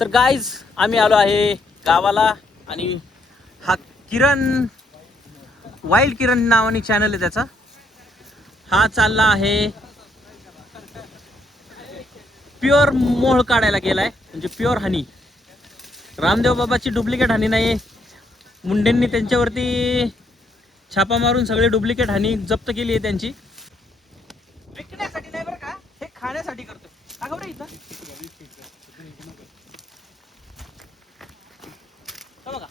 तर गाईज आम्ही आलो आहे गावाला आणि हा किरण वाईल्ड किरण नावाने चॅनल आहे त्याचा. हा चालला आहे प्युअर मोळ काढायला गेलाय, म्हणजे प्युअर हनी. रामदेव बाबाची डुप्लिकेट हनी नाही, मुंडेंनी त्यांच्यावरती छापा मारून सगळे डुप्लिकेट हनी जप्त केली आहे त्यांची. विकण्यासाठी नाही बरं का, हे खाण्यासाठी करतो. का बरं इथं बघा,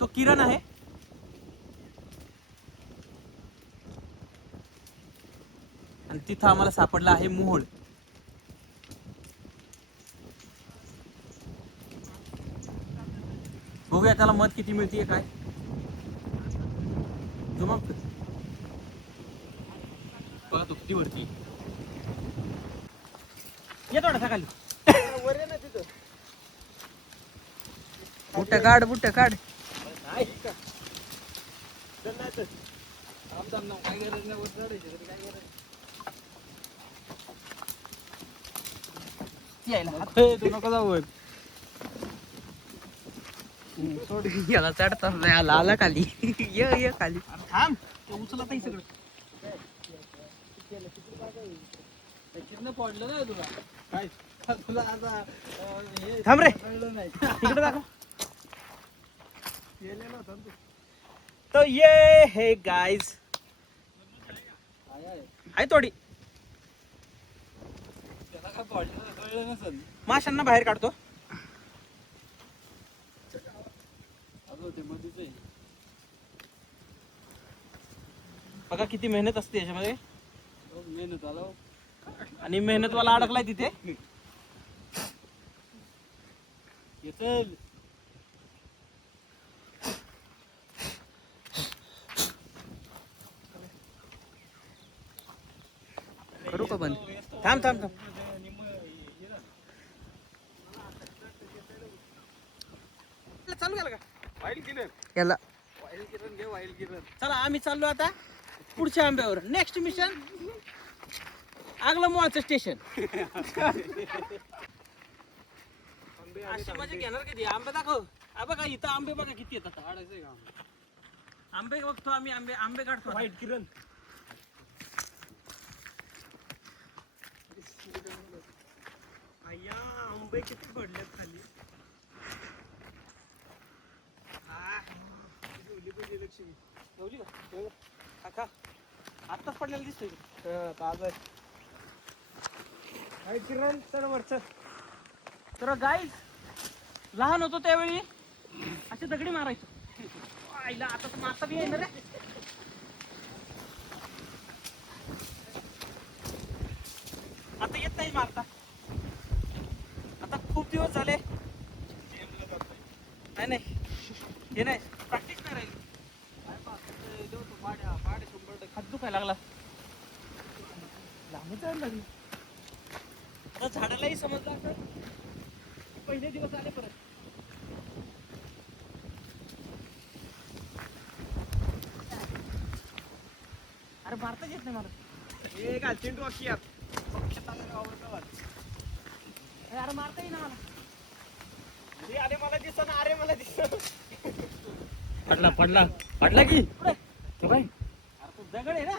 तो किरण आहे. आणि तिथं आम्हाला सापडला आहे मोहोळ. बघूया त्याला मत किती मिळतीये काय. मग बघा तो किती वरती येतो ना खाली. वर ना तिथं बुट्ट काढ, बुट्ट काढ. काय गरज नाही, वर चढायची तरी काय गरज. तू नको जाऊ वर. सोड याला चढता नाही आला, आला खाली. ये खाली. थांब ते उचलत आहे सगळं. पडलं नाही तुला काय, तुला आता थांब रे तिकडे दाखव. तो ये हे गाइस आहे थोडी. माशांना बाहेर काढतो. बघा किती मेहनत असते याच्यामध्ये. मेहनत आलो आणि मेहनतवाला अडकलाय तिथे. करू का बंद. थांब थांब थांब. चालू केलं का वाईल्ड किरण याला. वाईल्ड किरण घे, वाईल्ड किरण. चला आम्ही चाललो आता पुढच्या आंब्यावर. नेक्स्ट मिशन आगला मोळचं स्टेशन. अशी मजा घेणार कधी. आंबे दाखव. बघा इथं आंबे बघा किती येतात. आंबे बघतो आम्ही. आंबे काढतो. व्हाईट किरण अय्या आंबे किती पडलेत खाली. लक्ष्मी का आत्ताच पडलेला दिसतोय. ताज आहे. व्हाईट किरण चढ वरच. तर गाईज लहान होतो त्यावेळी असे दगडी मारायचो. आईला आता तर मारता बी येणार रे. आता येत नाही मारता. आता खूप दिवस झाले. नाही हे नाही, प्रॅक्टिस नाही राहिली. हात दुखायला लागला. लांबच जायला लागली. आता झाडालाही समजलं असं पहिले दिवस आले परत. अरे मारताच येत नाही मला. हे का चिंटू अख्खी यार. अरे मारता येईना मला. अरे मला दिसत ना. अरे मला दिसत. पडला पडला पडला की तो भाई. अरे तो दगड आहे ना.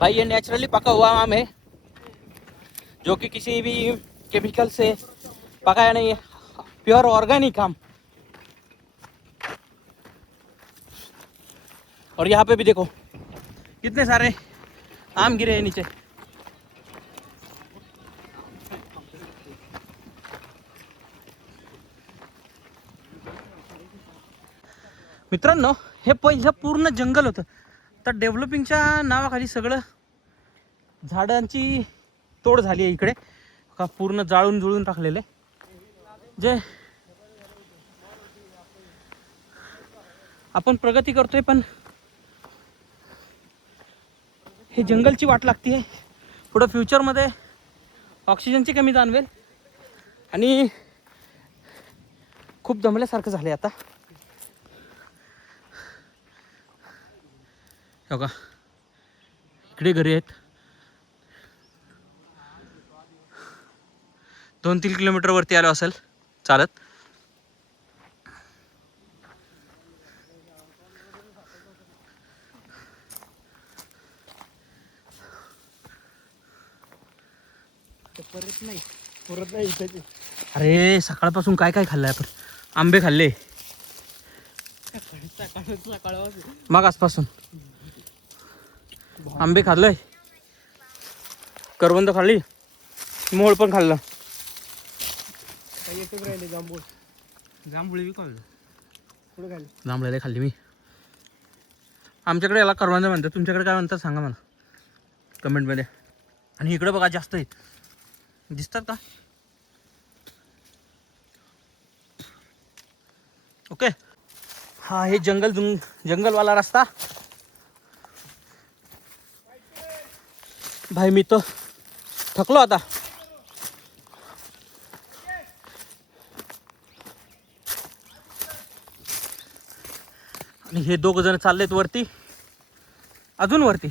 भाई ये नेचुरली पका हुआ आम है, जो कि किसी भी केमिकल से पकाया नहीं है. प्योर ऑर्गेनिक आम. और यहाँ पे भी देखो कितने सारे आम गिरे हैं नीचे. मित्रांनो हे पहिलं पूर्ण जंगल होतं. तर डेव्हलपिंगच्या नावाखाली सगळं झाडांची तोड झाली आहे इकडे. का पूर्ण जाळून जुळून टाकलेले. जे आपण प्रगती करतोय पण हे जंगलची वाट लागते. पुढं फ्युचरमध्ये ऑक्सिजनची कमी जाणवेल आणि खूप दमल्यासारखं झालंय आता. हो का, इकडे घरी आहेत. 2-3 किलोमीटर वरती आलो असेल चालत. परत नाही इथे. अरे सकाळपासून काय काय खाल्लंय आपण. आंबे खाल्ले मग आजपासून. आंबे खाल्लंय, करवंद खाल्ली, मोळ पण खाल्लं. एकच राहिले जांभूळ. जांभुळे बी खाल्लं. पुढे खाली जांभळ्याला खाल्ली मी. आमच्याकडे याला करवंद म्हणतात, तुमच्याकडे काय म्हणतात सांगा मला कमेंटमध्ये. आणि इकडे बघा जास्त आहेत, दिसतात का? ओके. हा हे जंगलवाला रस्ता. भाई मी तर थकलो आता. आणि हे 2 जण चाललेत वरती, अजून वरती.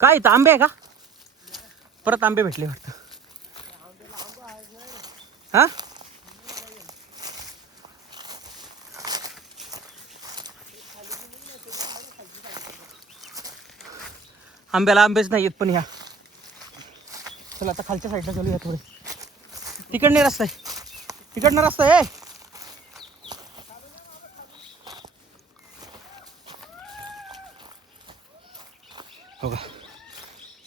काय इथं आंबे आहे का? परत आंबे भेटले वाटतं. हा आंब्याला आंबेच नाही येत पण ह्या. चला आता खालच्या साईडला चालूया थोडे. तिकडने रस्ता आहे, तिकडनं रस्ता आहे. बघा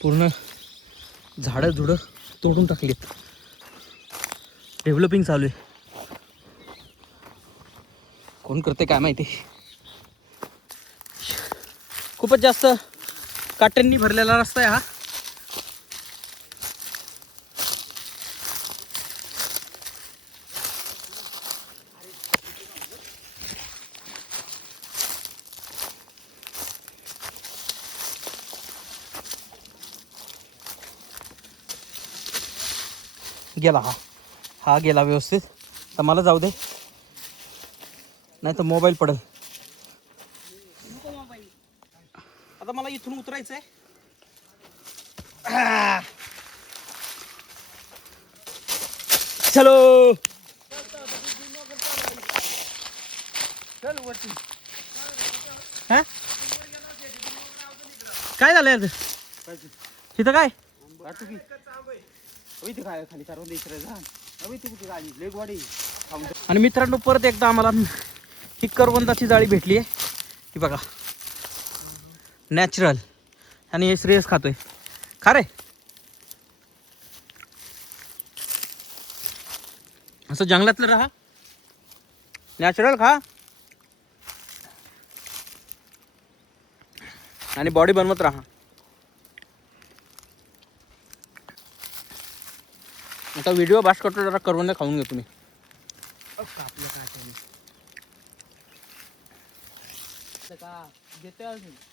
पूर्ण झाडं झुडं तोडून टाकलीत. डेव्हलपिंग चालू आहे. कोण करते काय माहिती. खूपच जास्त काट्यांनी भरलेला रस्ता आहे हा. गेला हा गेला व्यवस्थित. तर मला जाऊ दे, नाही तर मोबाईल पडेल. आता मला इथून उतरायचं आहे. चलो चल वरती. हा काय झालं यार तिथं काय? खाली करवंद इकडे जा. ती कुठे गाडी लेग वाडी. आणि मित्रांनो परत एकदा आम्हाला ही करवंदाची जाळी भेटली आहे. ही बघा नॅचरल. आणि हे श्रेयस खातोय. खा रे. असं जंगलातलं राहा, नॅचरल खा आणि बॉडी बनवत राहा. आता व्हिडिओ बाश करतो, जरा करवंद खाऊन घेतो मी.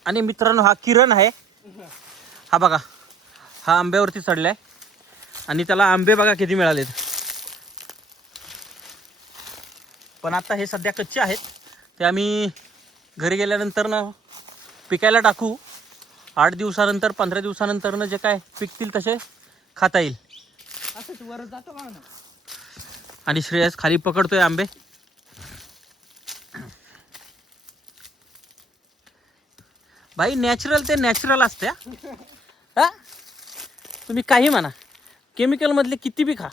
आणि मित्रांनो हा किरण आहे. हा बघा हा आंब्यावरती चढलाय आणि त्याला आंबे बघा किती मिळालेत. पण आता हे सध्या कच्चे आहेत, ते आम्ही घरी गेल्यानंतर ना पिकायला टाकू. 8 दिवसानंतर 15 दिवसानंतर जे काय पिकतील तसे खाता येईल. वर जातो का? आणि श्रेयस खाली पकडतोय आंबे. भाई नॅचरल ते नॅचरल असते. हा तुम्ही काही म्हणा, केमिकल मधले किती बी खा,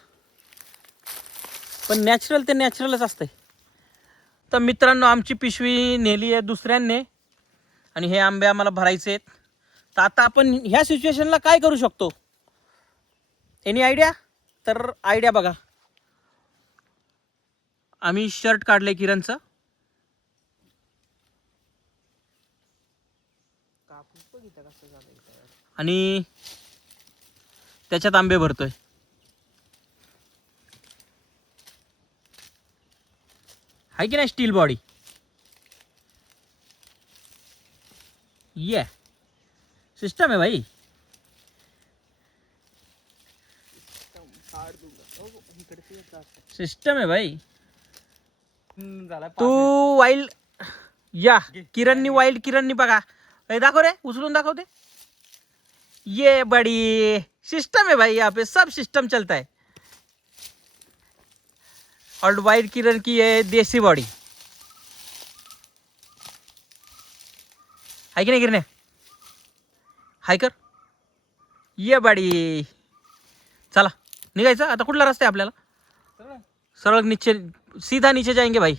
पण नॅचरल ते नॅचरलच असते. तर मित्रांनो आमची पिशवी नेली आहे दुसऱ्यांनी आणि हे आंबे आम्हाला भरायचे आहेत. तर आता आपण ह्या सिच्युएशनला काय करू शकतो? Any idea? तर आयडिया बघा, आम्ही शर्ट काढले किरणचं आणि त्याच्यात आंबे भरतोय. है की नाही स्टील बॉडी. ये सिस्टम है भाई. सिस्टम है भाई. झाला तू वाईल्ड या किरणनी वाईल्ड किरणनी बघा दाखव रे उचलून दाखव दे ये बड़ी सिस्टम है भाई यहाँ पे सब सिस्टम चलता है और वाइल्ड किरण की है देसी बॉडी है की नाही किरणे हाय कर ये बडी चला निघायचं आता कुठला रस्ता आहे आपल्याला सरळ नीचे सीधा नीचे जाएंगे भाई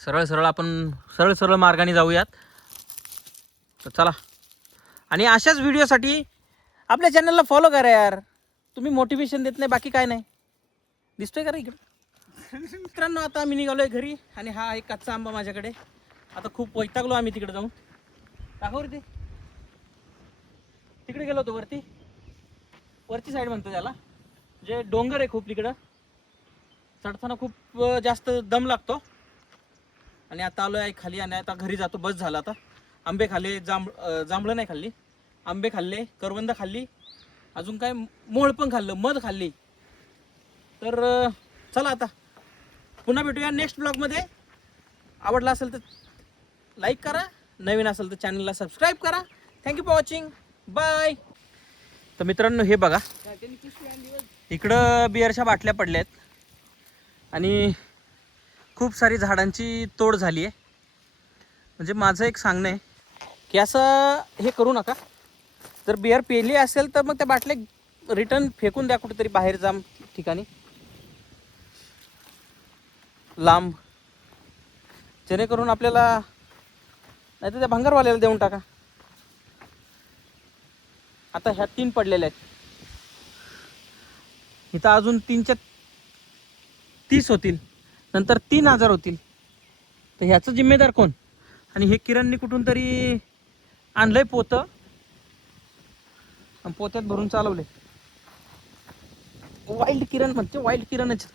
सरळ सरळ आपण सरळ सरळ मार्गाने जाऊयात तर चला आणि अशाच व्हिडिओसाठी आपल्या चॅनलला फॉलो करा यार तुम्ही मोटिवेशन देत नाही बाकी काय नाही दिसतोय का रे इकडे मित्रांनो आता आम्ही निघालोय घरी आणि हा एक कच्चा आंबा माझ्याकडे आता खूप वैतागलो आम्ही तिकडे जाऊन दाखव रे ते तिकडे गेलो होतो वरची साईड म्हणतो त्याला जे डोंगर आहे खूप तिकडं चढताना खूप जास्त दम लागतो आणि आता आलो आहे खाली आणि आता घरी जातो बस झाला आता आंबे खाल्ले जांभळं नाही खाल्ली आंबे खाल्ले करवंद खाल्ली अजून काय मोळ पण खाल्लं मध खाल्ली तर चला आता पुन्हा भेटूया नेक्स्ट ब्लॉगमध्ये आवडला असेल तर लाईक करा नवीन असेल तर चॅनलला सबस्क्राईब करा थँक्यू फॉर वॉचिंग बाय तर मित्रांनो हे बघा इकडं बिअरच्या बाटल्या पडल्या आहेत आणि खूप सारी झाडांची तोड झाली आहे म्हणजे माझं एक सांगणं आहे की असं हे करू नका जर बिअर पेली असेल तर मग त्या बाटल्या रिटर्न फेकून द्या कुठेतरी बाहेर जाम ठिकाणी लांब जेणेकरून आपल्याला नाही तर त्या भांगरवाल्याला देऊन टाका आता ह्या 3 पडलेल्या आहेत इथं अजून 3च्या 30 होतील नंतर 3000 होतील तर ह्याचं जिम्मेदार कोण आणि हे किरणनी कुठून तरी आणलंय पोतं पोत्यात भरून चालवले वाईल्ड किरण म्हणजे वाईल्ड किरणच